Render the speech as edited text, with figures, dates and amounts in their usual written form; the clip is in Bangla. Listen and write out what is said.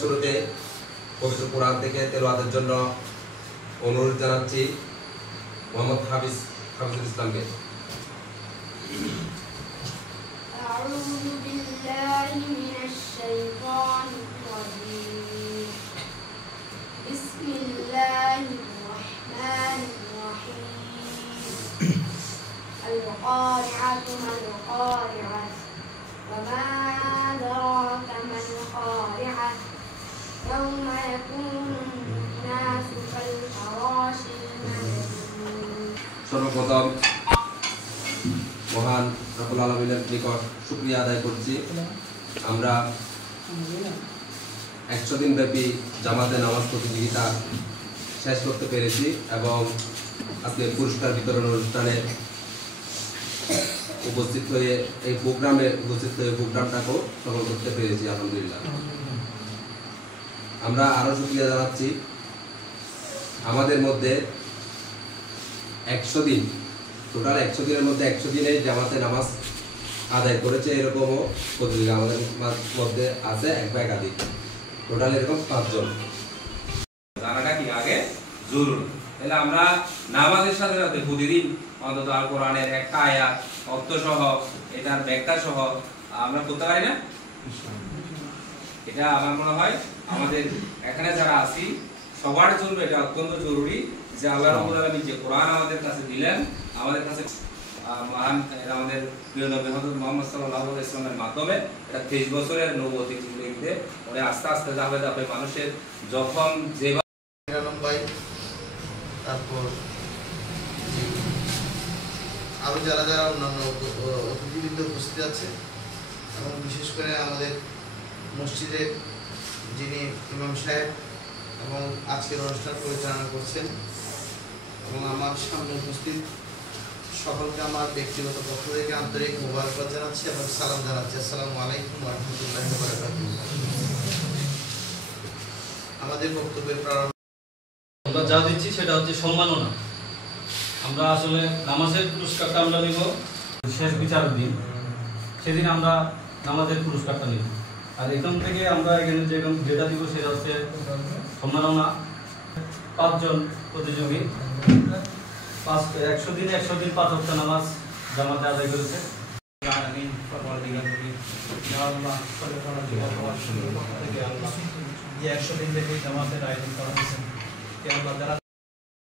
শুরুতে পবিত্র কোরআন থেকে তেলাওয়াতের জন্য অনুরোধ জানাচ্ছি মোহাম্মদ হাফিজুল ইসলামকে। আউযু বিল্লাহি মিনাশ শাইতানির রাজীম। বিসমিল্লাহির রাহমানির রাহিম। আল কারিআতু মাল কারিআহ ওয়া মা আদরাকা মাল কারিআহ ইয়াওমা ইয়াকুনুন নাসু কাল ফারাশিল মাবথুথ। সর্বপ্রথম মহান রব্বুল আলামিনের নিকট শুকরিয়া আদায় করছি। আমরা 100 দিন ব্যাপী জামাতে নামাজ প্রতিযোগিতা শেষ করতে পেরেছি এবং আজকে পুরস্কার বিতরণ অনুষ্ঠানে উপস্থিত হয়ে এই প্রোগ্রামটাকেও সফল করতে পেরেছি আলহামদুলিল্লাহ। আমরা আরো শুকরিয়া জানাচ্ছি আমাদের মধ্যে 100 দিন টোটাল 100 দিনের মধ্যে 100 দিনে জামাতে নামাজ আদায় করেছে এরকমও প্রতিযোগী আমাদের মধ্যে আছে এক বা একাধিক, টোটাল এরকম 5 জন। জানাটা কি আগে জরুরি। তাহলে আমরা নামাজের সাথে সাথে প্রতিদিন অন্তত আল কোরআনের একটা আয়াত অর্থ সহ এটার ব্যাখ্যা সহ আমরা করতে পারি না? এটা আমার মনে হয় আমাদের এখানে যারা আছি সবার জন্য এটা অত্যন্ত জরুরি যে আল্লাহ রাব্বুল আলামিন যে কোরআন আমাদের কাছে দিলেন, আমাদের কাছে মহান আমাদের প্রিয় নবী হযরত মুহাম্মদ সাল্লাল্লাহু আলাইহি ওয়াসাল্লামের মাধ্যমে এটা 23 বছরের নবুয়তি জিন্দগিতে ওরে আস্তে আস্তে ধাপে ধাপে মানুষের যখন যে তারপর আরো যারা যারা অন্যান্য অতিথিবৃন্দ উপস্থিত আছে এবং বিশেষ করে আমাদের মসজিদের যিনি ইমাম সাহেব এবং আজকের অনুষ্ঠান পরিচালনা করছেন এবং আমার সামনে উপস্থিত সকলকে আমার ব্যক্তিগত পক্ষ থেকে আন্তরিক মোবারকবাদ জানাচ্ছি এবং সালাম জানাচ্ছি। আসসালামু আলাইকুম ওয়া রাহমাতুল্লাহি ওয়া বারাকাতুহু। আমাদের বক্তব্যের প্রারম্ভ আমরা যা দিচ্ছি সেটা হচ্ছে সম্মাননা। আমরা আসলে নামাজের পুরস্কারটা আমরা নিব শেষ বিচারের দিন, সেদিন আমরা নামাজের পুরস্কারটা নিব। আর এখান থেকে আমরা এখানে যেটা দিব সেটা হচ্ছে সম্মাননা। 5 জন প্রতিযোগী 100 দিনে 100 দিন 5 ওয়াক্ত নামাজ জামাতে আদায় করেছে। যে 100 দিন ব্যাপী জামাতের আয়োজন করা হয়েছে।